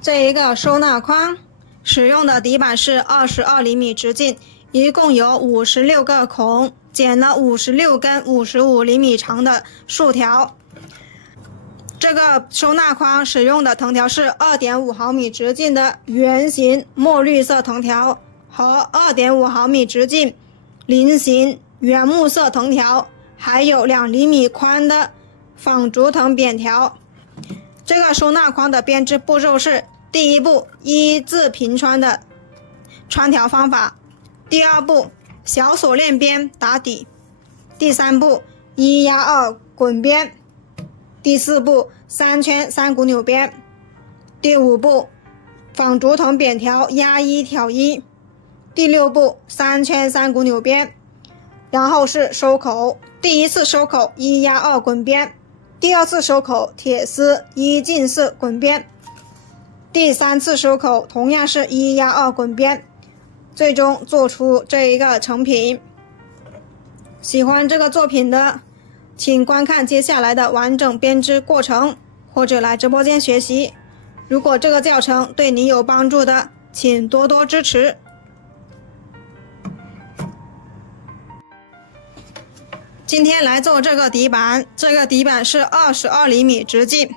这一个收纳筐使用的底板是22厘米直径，一共有56个孔，剪了56根55厘米长的竖条。这个收纳筐使用的藤条是2.5毫米直径的圆形墨绿色藤条和2.5毫米直径菱形原木色藤条，还有2厘米宽的仿竹藤扁条。这个收纳筐的编织步骤是：第一步，一字平穿的穿条方法；第二步，小锁链边打底；第三步，1压2滚边；第四步，3圈3股扭边；第五步，仿竹藤扁条压1挑1；第六步，3圈3股扭边。然后是收口，第一次收口1压2滚边，第二次收口铁丝1进4滚边，第三次收口同样是1压2滚边，最终做出这一个成品。喜欢这个作品的，请观看接下来的完整编织过程，或者来直播间学习。如果这个教程对你有帮助的，请多多支持。今天来做这个底板，这个底板是22厘米直径，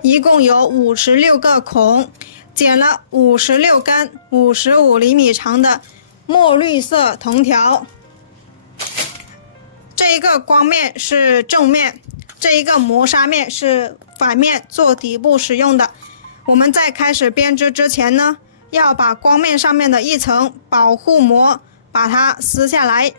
一共有56个孔，剪了56根55厘米长的墨绿色藤条。这一个光面是正面，这一个磨砂面是反面做底部使用的。我们在开始编织之前呢，要把光面上面的一层保护膜把它撕下来。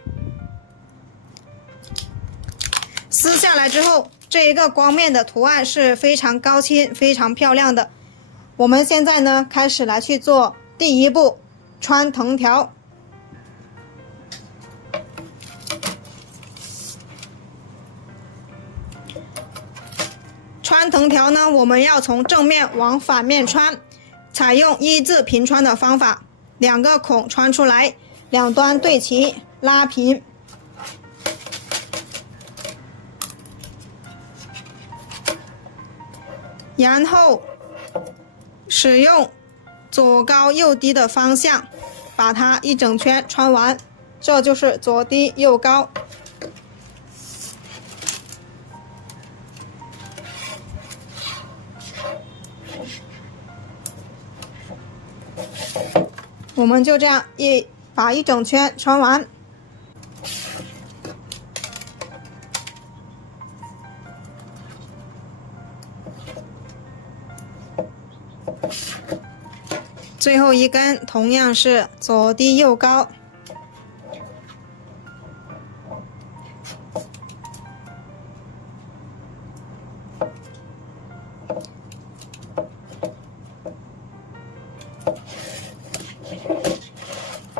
撕下来之后，这一个光面的图案是非常高清非常漂亮的。我们现在呢开始来去做第一步，穿藤条。穿藤条呢，我们要从正面往反面穿，采用一字平穿的方法，2个孔穿出来，两端对齐拉平。然后使用左高右低的方向把它一整圈穿完，这就是左低右高。我们就这样把一整圈穿完。最后一根同样是左低右高。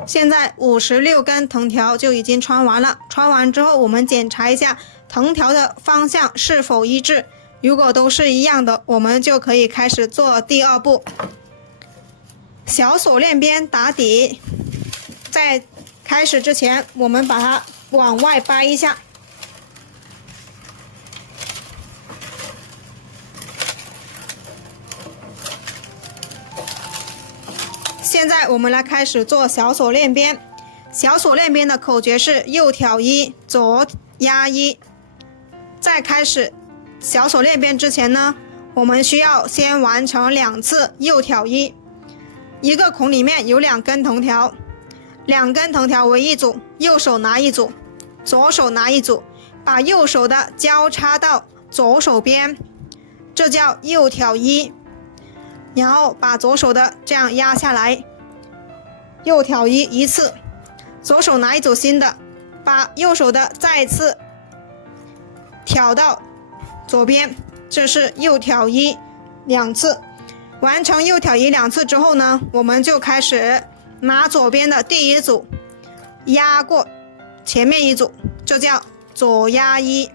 现在56根藤条就已经穿完了，穿完之后我们检查一下藤条的方向是否一致，如果都是一样的，我们就可以开始做第二步。小锁链边打底，在开始之前我们把它往外掰一下，现在我们来开始做小锁链边。小锁链边的口诀是右挑1，左压1。在开始小锁链边之前呢，我们需要先完成2次右挑1。一个孔里面有2根藤条，2根藤条为一组，右手拿一组，左手拿一组，把右手的交叉到左手边，这叫右挑1。然后把左手的这样压下来，右挑1一次，左手拿一组新的，把右手的再次挑到左边，这是右挑1 2次。完成右挑1 2次之后呢，我们就开始拿左边的第一组压过前面一组，这叫左压1。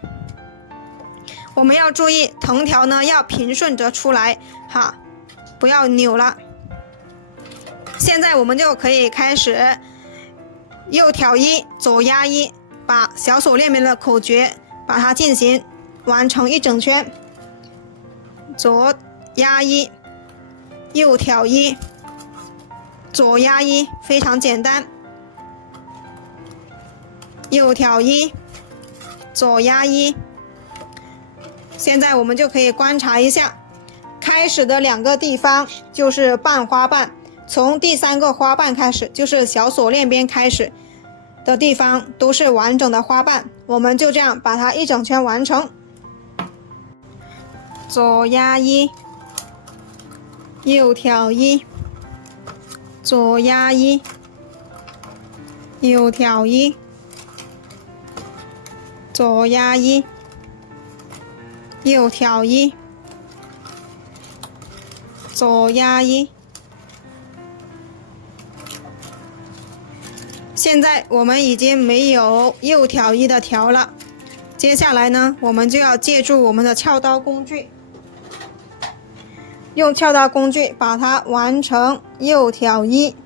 我们要注意藤条呢要平顺着出来哈，不要扭了。现在我们就可以开始右挑1，左压1，把小锁链边的口诀把它进行完成一整圈，左压1，右挑一，左压一，非常简单。右挑一，左压一。现在我们就可以观察一下，开始的2个地方就是半花瓣，从第3个花瓣开始，就是小锁链边开始的地方都是完整的花瓣，我们就这样把它一整圈完成。左压一，右挑一，左压一，右挑一，左压一，右挑一，左压一。现在我们已经没有右挑一的条了，接下来呢，我们就要借助我们的撬刀工具，用撬刀工具把它完成右挑一。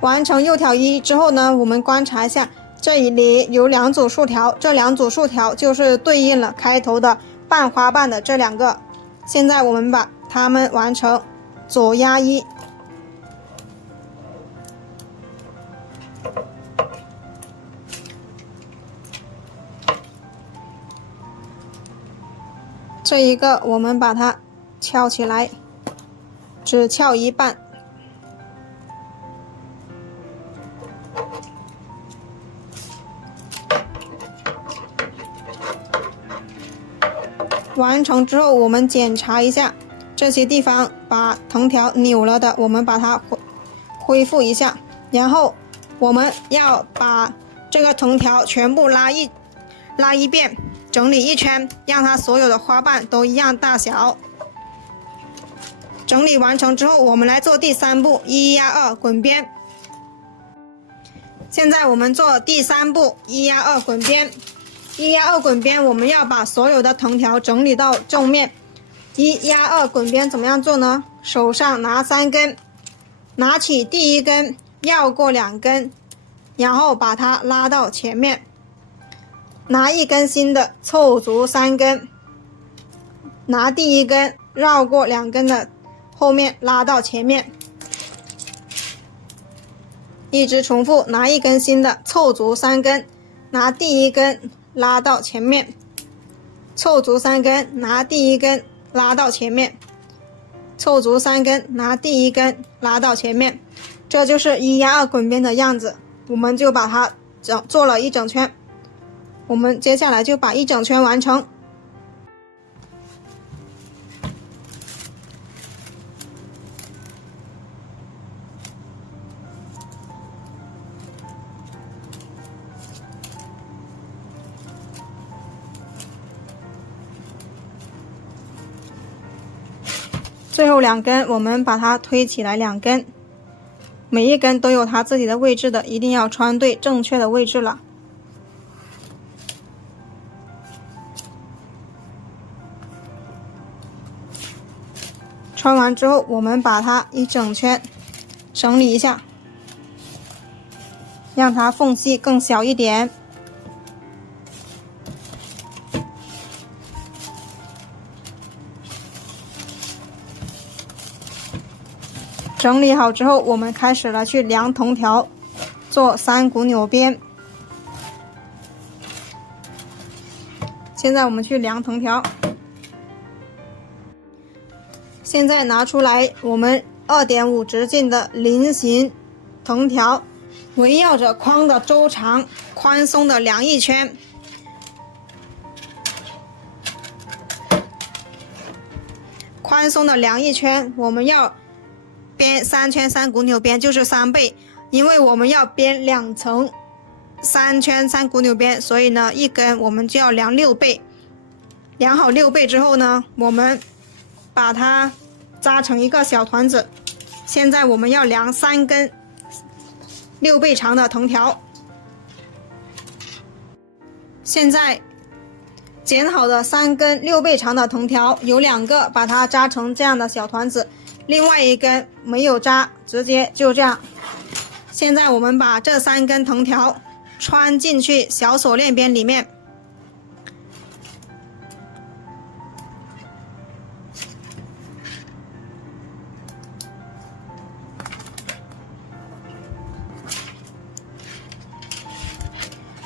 完成右挑一之后呢，我们观察一下，这里有2组竖条，这2组竖条就是对应了开头的半花瓣的这2个。现在我们把它们完成左压一，这一个我们把它撬起来，只撬一半。完成之后，我们检查一下这些地方把藤条扭了的，我们把它恢复一下。然后我们要把这个藤条全部拉一遍，整理一圈，让它所有的花瓣都一样大小。整理完成之后，我们来做第3步1压2滚边。现在我们做第3步1压2滚边。1压2滚边，我们要把所有的藤条整理到正面。1压2滚边怎么样做呢？手上拿3根，拿起第1根，绕过2根，然后把它拉到前面。拿1根新的，凑足3根，拿第1根，绕过2根的后面拉到前面。一直重复，拿1根新的，凑足3根，拿第1根拉到前面，凑足3根，拿第1根拉到前面，凑足3根，拿第1根拉到前面。这就是1压2滚边的样子，我们就把它做了一整圈。我们接下来就把一整圈完成。最后2根我们把它推起来2根，每一根都有它自己的位置的，一定要穿对正确的位置了。穿完之后，我们把它一整圈整理一下，让它缝隙更小一点。整理好之后，我们开始了去量藤条，做3股扭边。现在我们去量藤条。现在拿出来我们2.5直径的菱形藤条，围绕着框的周长宽松的量一圈。宽松的量一圈，我们要编3圈3股扭边，就是3倍，因为我们要编2层3圈3股扭边，所以呢一根我们就要量6倍。量好6倍之后呢，我们把它扎成一个小团子。现在我们要量3根6倍长的藤条。现在剪好的3根6倍长的藤条，有2个把它扎成这样的小团子，另外1根没有扎，直接就这样。现在我们把这3根藤条穿进去小锁链边里面。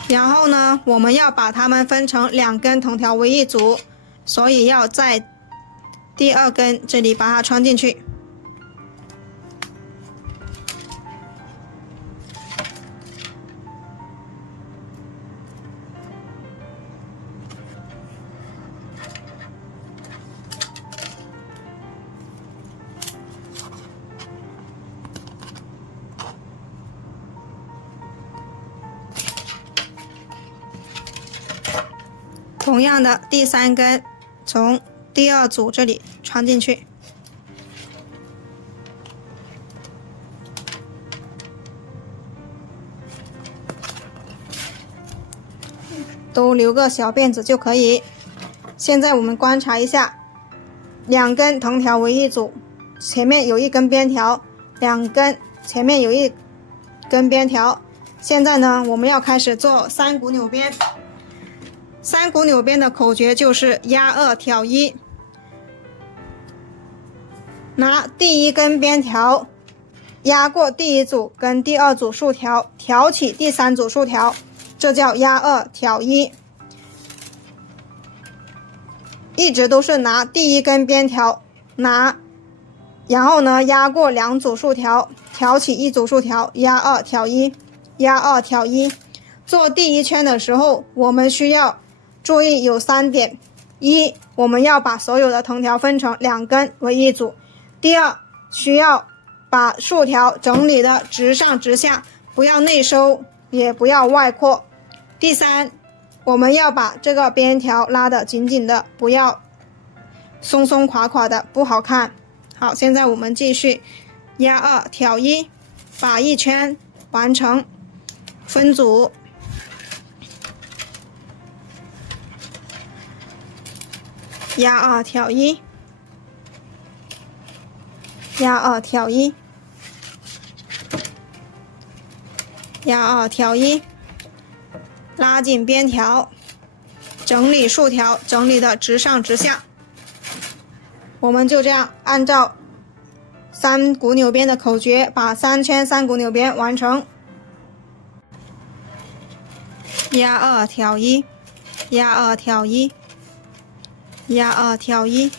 然后呢，我们要把它们分成2根藤条为一组，所以要在第2根这里把它穿进去。同样的，第3根从第2组这里穿进去，都留个小辫子就可以。现在我们观察一下，2根藤条为一组，前面有1根边条，2根前面有1根边条。现在呢，我们要开始做3股扭边。3股扭边的口诀就是压2挑1，拿第1根边条压过第1组跟第2组竖条，挑起第3组竖条，这叫压2挑1。一直都是拿第1根边条然后呢压过2组竖条，挑起1组竖条，压2挑1，压2挑1。做第1圈的时候，我们需要注意有3点：一，我们要把所有的藤条分成2根为一组；第二，需要把竖条整理的直上直下，不要内收，也不要外扩；第三，我们要把这个边条拉得紧紧的，不要松松垮垮的，不好看。好，现在我们继续压2挑1，把1圈完成，分组。压2挑1，压2挑1，压2挑1，拉紧边条，整理竖条，整理的直上直下。我们就这样按照3股扭边的口诀，把3圈3股扭边完成。压2挑1，压2挑1，压2挑1，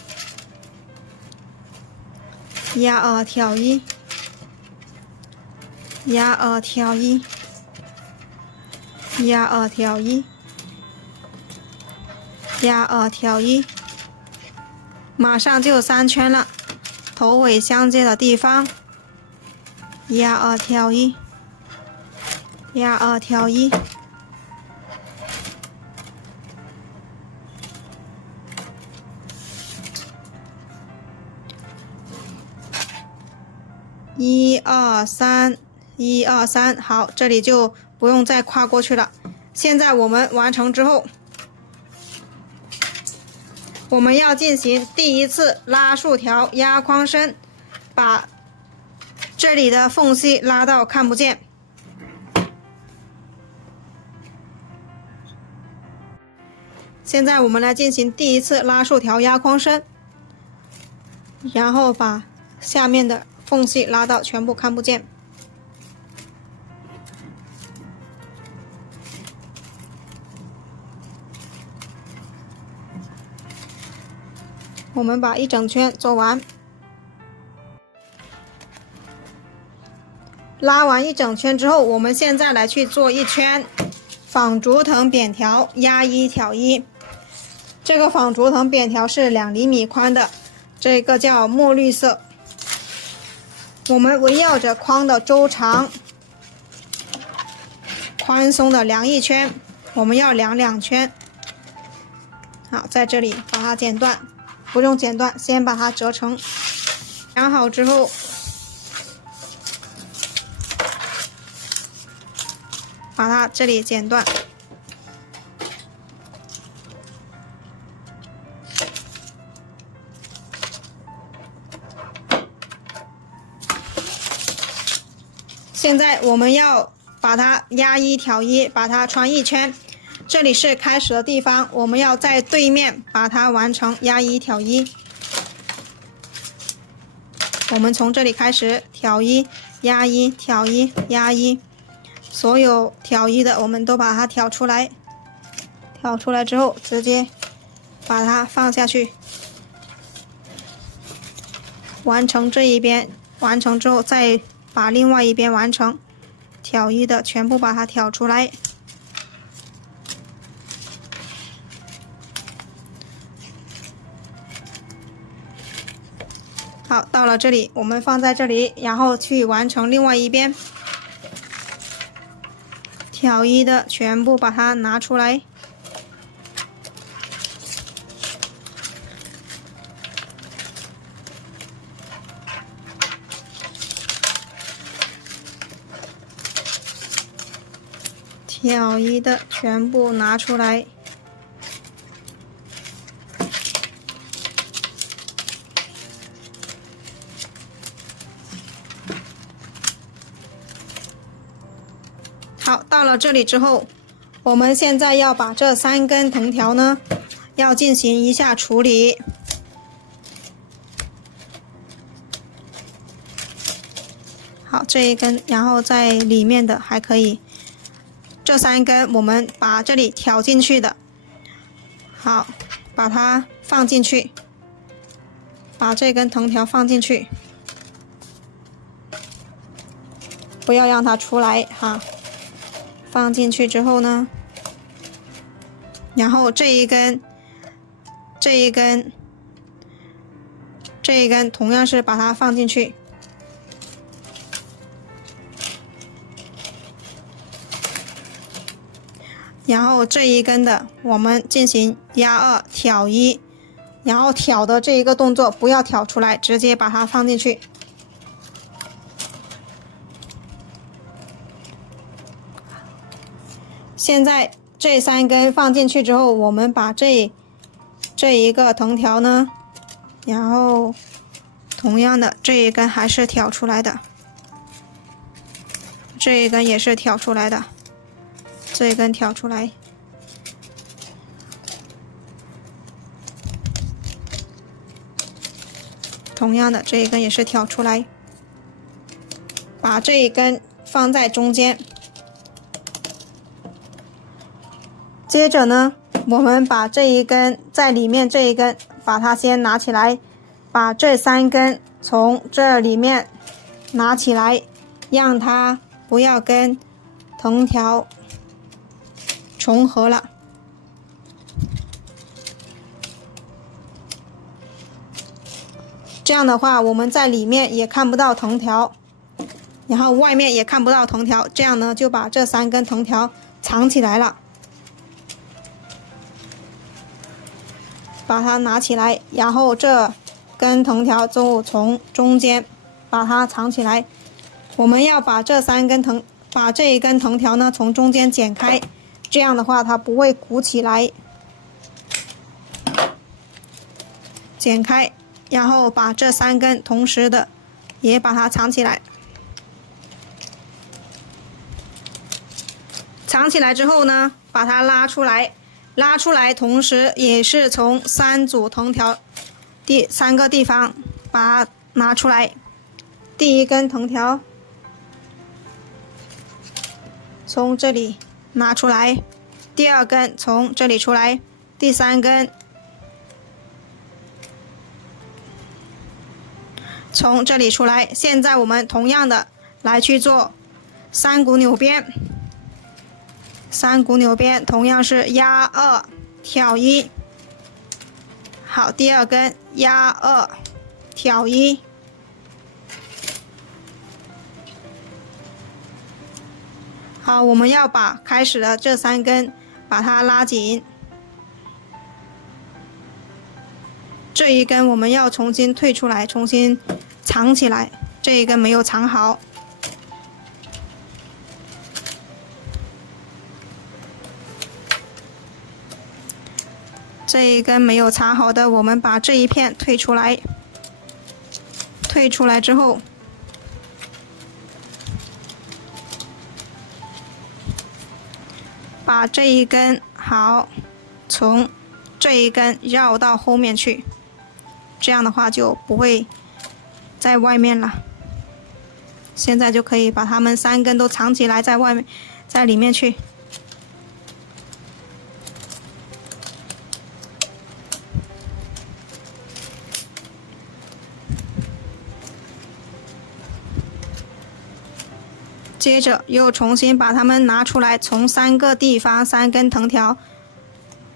压2挑1，压2挑1，压2挑1，压2挑1，马上就3圈了，头尾相接的地方，压2挑1，压2挑1。1、2、3， 1、2、3，好，这里就不用再跨过去了。现在我们完成之后，我们要进行第1次拉竖条压框身，把这里的缝隙拉到看不见。现在我们来进行第1次拉竖条压框身，然后把下面的缝隙拉到全部看不见。我们把1整圈做完，拉完1整圈之后，我们现在来去做1圈纺竹藤扁条压1挑1。这个纺竹藤扁条是2厘米宽的，这个叫墨绿色。我们围绕着框的周长宽松的量1圈，我们要量2圈。好，在这里把它剪断，不用剪断，先把它折成。量好之后，把它这里剪断。现在我们要把它压一挑一，把它穿一圈。这里是开始的地方，我们要在对面把它完成压一挑一。我们从这里开始挑一、压一、挑一、压一，所有挑一的我们都把它挑出来。挑出来之后，直接把它放下去，完成这一边。完成之后，再把另外一边完成。挑一的全部把它挑出来。好，到了这里，我们放在这里，然后去完成另外一边。挑一的全部把它拿出来。挑一的全部拿出来。好，到了这里之后，我们现在要把这3根藤条呢，要进行一下处理。好，这一根，然后在里面的还可以。这3根我们把这里挑进去的，好，把它放进去，把这根藤条放进去，不要让它出来哈。放进去之后呢，然后这一根同样是把它放进去。然后这一根的我们进行压2挑1，然后挑的这一个动作不要挑出来，直接把它放进去。现在这3根放进去之后，我们把这一个藤条呢，然后同样的这一根还是挑出来的，这一根也是挑出来的。这一根挑出来，同样的这一根也是挑出来，把这一根放在中间。接着呢，我们把这一根在里面这一根，把它先拿起来，把这3根从这里面拿起来，让它不要跟藤条重合了。这样的话，我们在里面也看不到藤条，然后外面也看不到藤条，这样呢就把这3根藤条藏起来了。把它拿起来，然后这根藤条就从中间把它藏起来。我们要把这一根藤条呢从中间剪开。这样的话它不会鼓起来，剪开，然后把这3根同时的也把它藏起来。藏起来之后呢，把它拉出来，同时也是从3组藤条第3个地方把它拿出来。第一根藤条从这里拿出来，第2根从这里出来，第3根从这里出来。现在我们同样的来去做3股扭边。3股扭边同样是压2挑1。好，第2根压2挑1。好，我们要把开始的这3根把它拉紧，这一根我们要重新退出来，重新藏起来，这一根没有藏好。这一根没有藏好的，我们把这一片退出来，退出来之后，把这一根好从这一根绕到后面去，这样的话就不会在外面了。现在就可以把它们3根都藏起来，在外面，在里面去。接着又重新把它们拿出来，从3个地方3根藤条，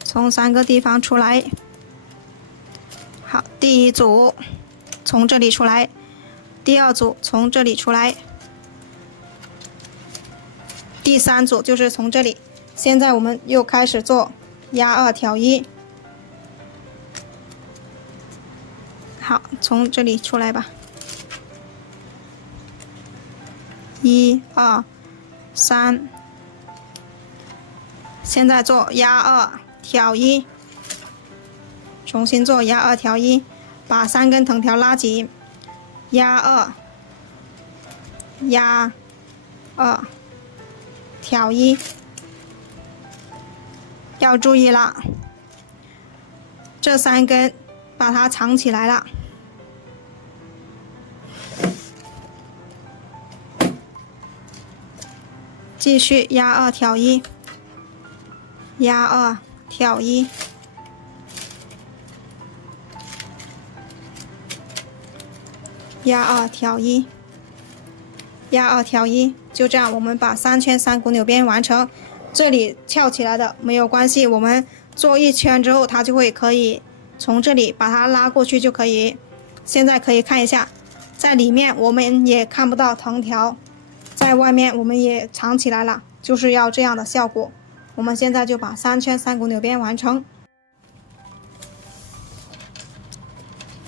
从3个地方出来。好，第一组从这里出来，第二组从这里出来，第3组就是从这里。现在我们又开始做压2挑1。好，从这里出来吧。1、2、3，现在做压2挑1，重新做压2挑1，把3根藤条拉紧，压2，压2挑1。要注意了，这3根把它藏起来了。继续压2挑1，压2挑1，压2挑1，压2挑1，就这样，我们把3圈3股扭边完成。这里翘起来的没有关系，我们做1圈之后，它就会可以从这里把它拉过去就可以。现在可以看一下，在里面我们也看不到藤条。在外面我们也藏起来了，就是要这样的效果。我们现在就把3圈3股扭边完成。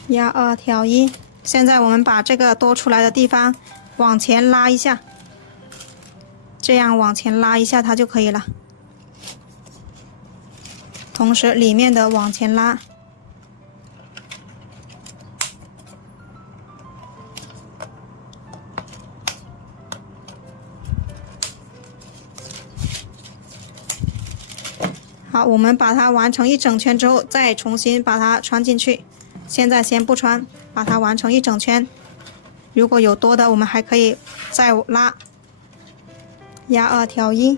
压2挑1，现在我们把这个多出来的地方往前拉一下，这样往前拉一下它就可以了。同时里面的往前拉。好，我们把它完成1整圈之后，再重新把它穿进去。现在先不穿，把它完成1整圈。如果有多的，我们还可以再拉。压2挑1，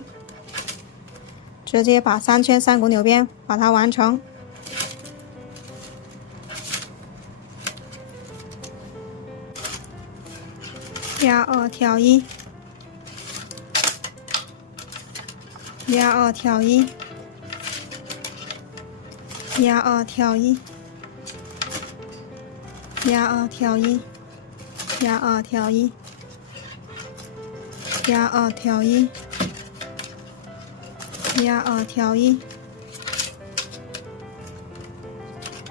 直接把3圈3股扭边把它完成。压2挑1，压2挑1。压2挑1，压2挑1，压2挑1，压2挑1，压2挑1，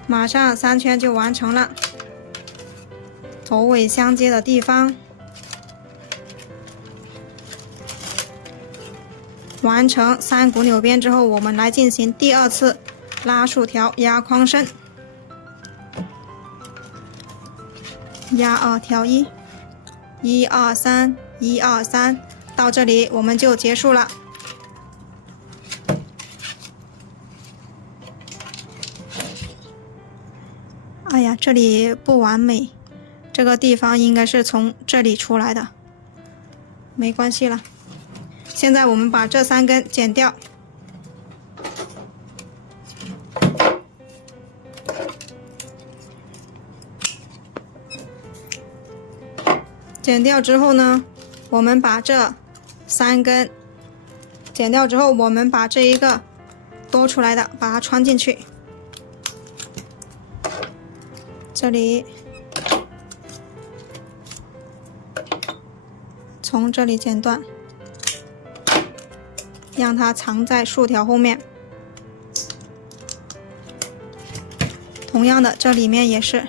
马上3圈就完成了。头尾相接的地方完成3股扭边之后，我们来进行第2次拉竖条压框身。压2挑1， 1、2、3， 1、2、3，到这里我们就结束了。哎呀，这里不完美，这个地方应该是从这里出来的，没关系了。现在我们把这3根剪掉。剪掉之后呢，我们把这3根剪掉之后，我们把这一个多出来的把它穿进去。这里从这里剪断，让它藏在竖条后面。同样的，这里面也是。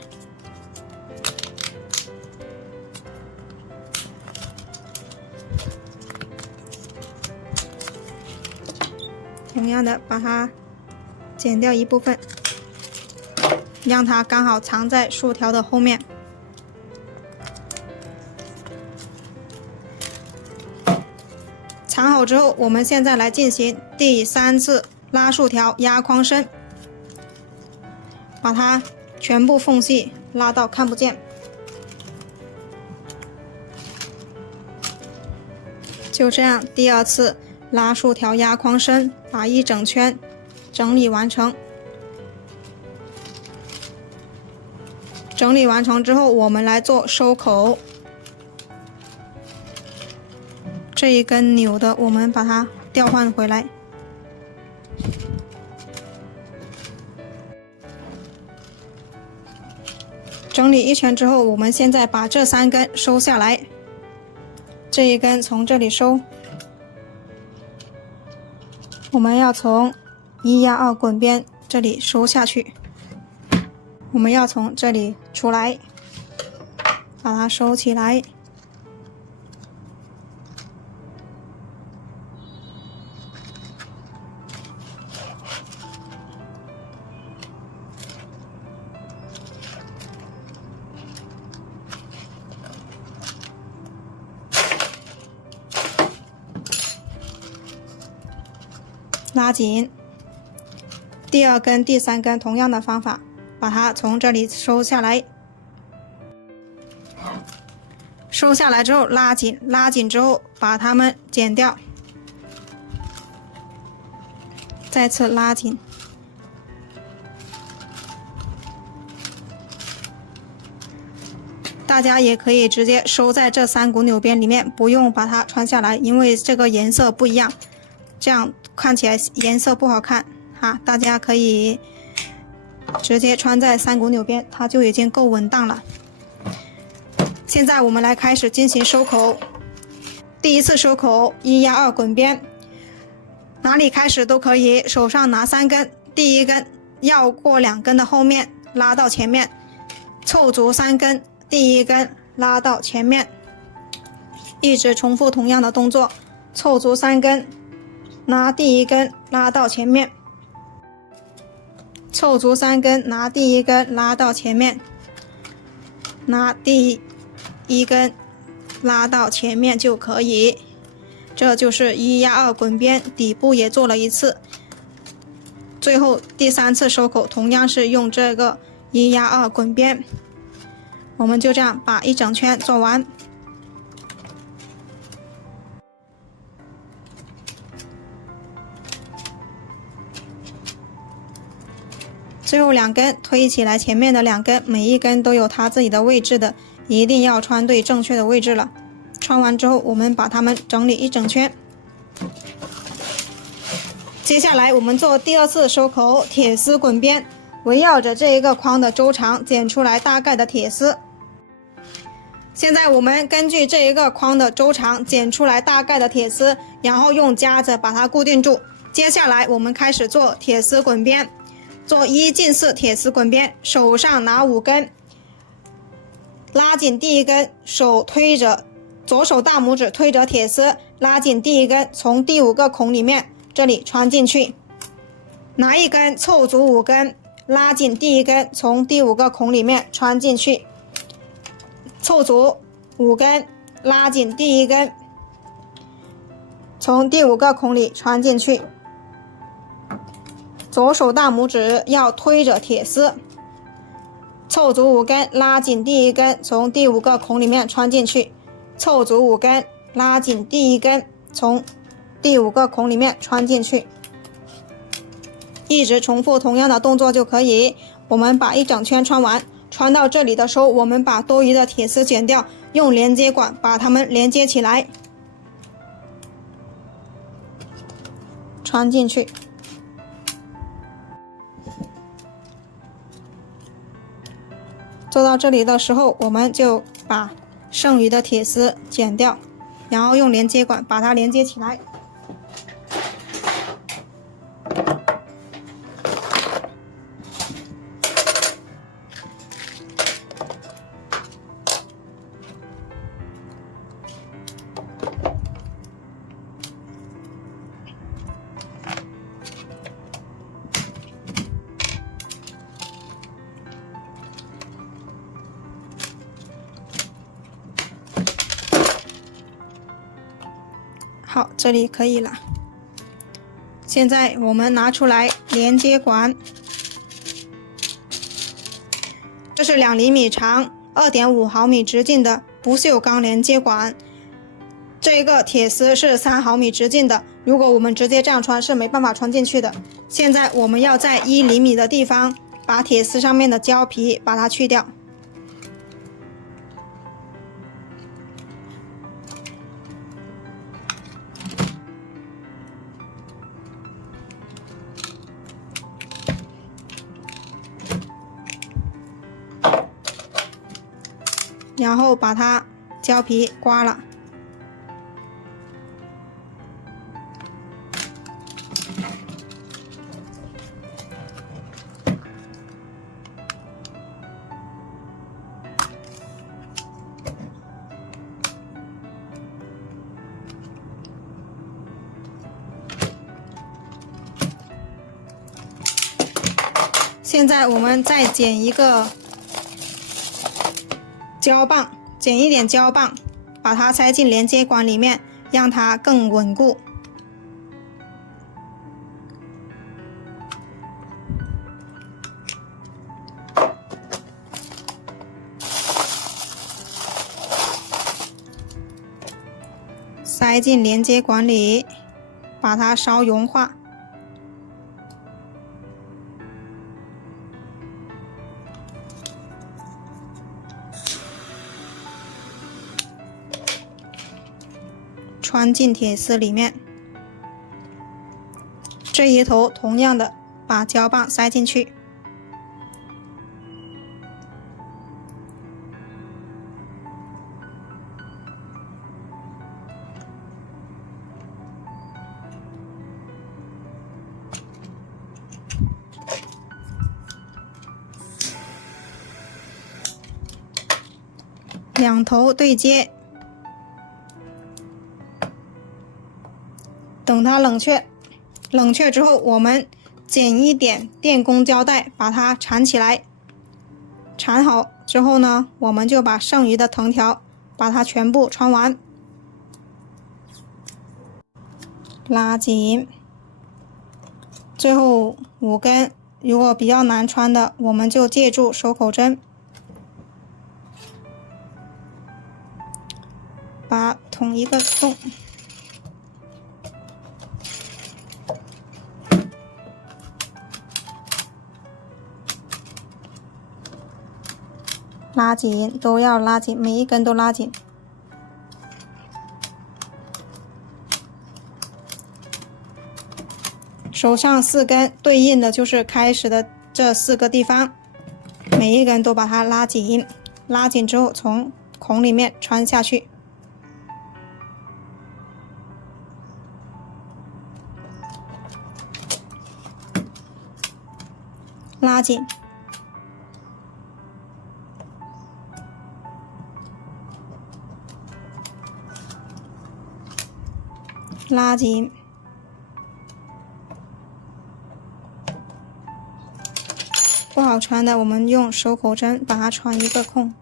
同样的，把它剪掉一部分，让它刚好藏在竖条的后面。藏好好之后，我们现在来进行第3次拉竖条压框身，把它全部缝隙拉到看不见。就这样，第2次拉竖条压框身，把一整圈整理完成。整理完成之后，我们来做收口。这一根扭的，我们把它调换回来。整理一圈之后，我们现在把这3根收下来。这一根从这里收，我们要从1压2滚边这里收下去。我们要从这里出来，把它收起来。拉紧。第2根、第3根同样的方法，把它从这里收下来。收下来之后拉紧，拉紧之后把它们剪掉。再次拉紧。大家也可以直接收在这3股纽边里面，不用把它穿下来，因为这个颜色不一样，这样看起来颜色不好看哈。大家可以直接穿在3股纽边，它就已经够稳当了。现在我们来开始进行收口。第1次收口1压2滚边，哪里开始都可以，手上拿3根，第1根绕过2根的后面拉到前面，凑足3根，第1根拉到前面，一直重复同样的动作，凑足3根，拿第1根拉到前面，凑足3根，拿第1根拉到前面，拿第1根拉到前面就可以。这就是1压2滚边，底部也做了1次。最后第3次收口同样是用这个1压2滚边，我们就这样把一整圈做完。最后2根推起来，前面的2根每一根都有它自己的位置的，一定要穿对正确的位置了。穿完之后，我们把它们整理一整圈。接下来我们做第2次收口铁丝滚边，围绕着这一个框的周长剪出来大概的铁丝。现在我们根据这一个框的周长剪出来大概的铁丝，然后用夹子把它固定住。接下来我们开始做铁丝滚边，做1进4铁丝滚边，手上拿5根，拉紧第1根，手推着左手大拇指推着铁丝，拉紧第1根，从第5个孔里面这里穿进去，拿1根凑足5根，拉紧第1根，从第5个孔里面穿进去，凑足5根，拉紧第1根，从第5个孔里穿进去。左手大拇指要推着铁丝，凑足5根，拉紧第1根，从第5个孔里面穿进去，凑足5根，拉紧第1根，从第5个孔里面穿进去。一直重复同样的动作就可以。我们把一整圈穿完，穿到这里的时候，我们把多余的铁丝剪掉，用连接管把它们连接起来，穿进去。做到这里的时候，我们就把剩余的铁丝剪掉，然后用连接管把它连接起来。好，这里可以了。现在我们拿出来连接管，这是2厘米长、2.5毫米直径的不锈钢连接管。这个铁丝是3毫米直径的，如果我们直接这样穿是没办法穿进去的。现在我们要在1厘米的地方把铁丝上面的胶皮把它去掉。然后把它胶皮刮了。现在我们再剪一个胶棒，剪一点胶棒，把它塞进连接管里面，让它更稳固。塞进连接管里，把它烧融化。穿进铁丝里面，这一头同样的把胶棒塞进去，两头对接。等它冷却，冷却之后，我们剪一点电工胶带，把它缠起来。缠好之后呢，我们就把剩余的藤条把它全部穿完，拉紧。最后5根，如果比较难穿的，我们就借助手口针，把捅一个洞。拉紧，都要拉紧，每一根都拉紧。手上4根对应的就是开始的这4个地方，每一根都把它拉紧。拉紧之后，从孔里面穿下去。拉紧。拉紧，不好穿的，我们用手口针把它穿一个空。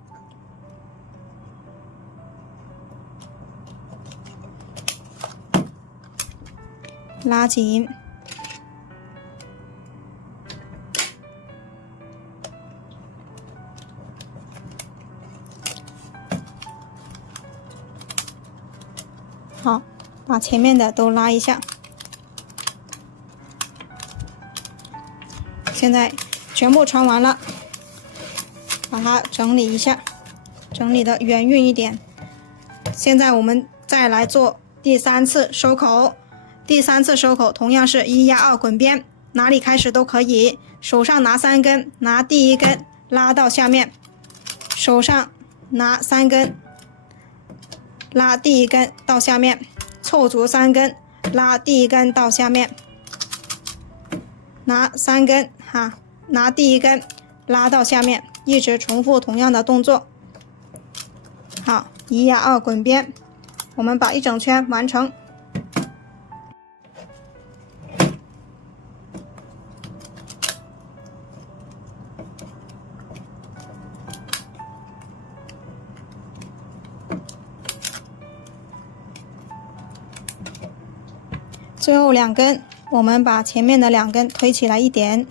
拉紧，好。把前面的都拉一下，现在全部穿完了，把它整理一下，整理的圆润一点。现在我们再来做第3次收口，第3次收口同样是1压2滚边，哪里开始都可以。手上拿3根，拿第1根拉到下面，手上拿3根，拉第1根到下面。凑足3根，拉第1根到下面，拿3根哈，拿第1根拉到下面，一直重复同样的动作。好，1压2滚边，我们把1整圈完成。最后2根，我们把前面的2根推起来一点，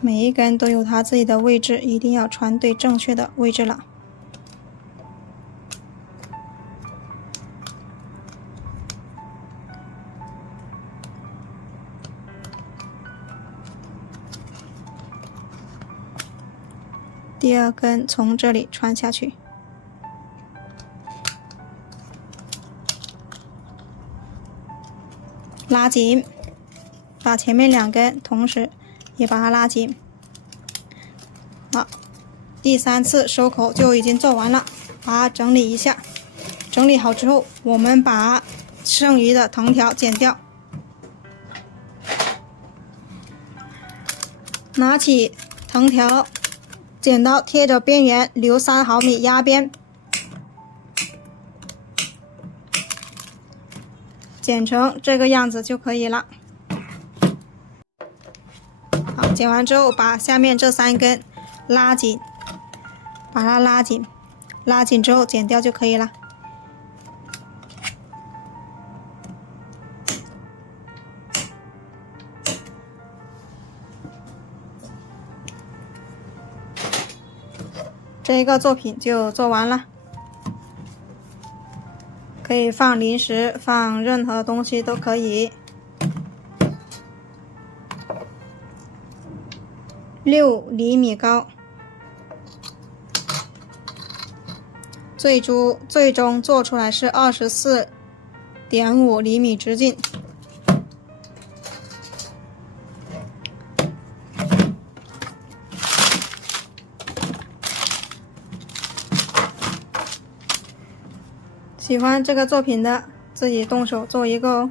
每一根都有它自己的位置，一定要穿对正确的位置了。第2根从这里穿下去，拉紧，把前面2根同时也把它拉紧。好，第3次收口就已经做完了，把它整理一下。整理好之后，我们把剩余的藤条剪掉，拿起藤条，剪刀贴着边缘，留3毫米压边，剪成这个样子就可以了。好，剪完之后，把下面这3根拉紧，把它拉紧，拉紧之后剪掉就可以了。这一个作品就做完了，可以放零食，放任何东西都可以。6厘米高，最终做出来是24.5厘米直径。喜欢这个作品的，自己动手做一个哦。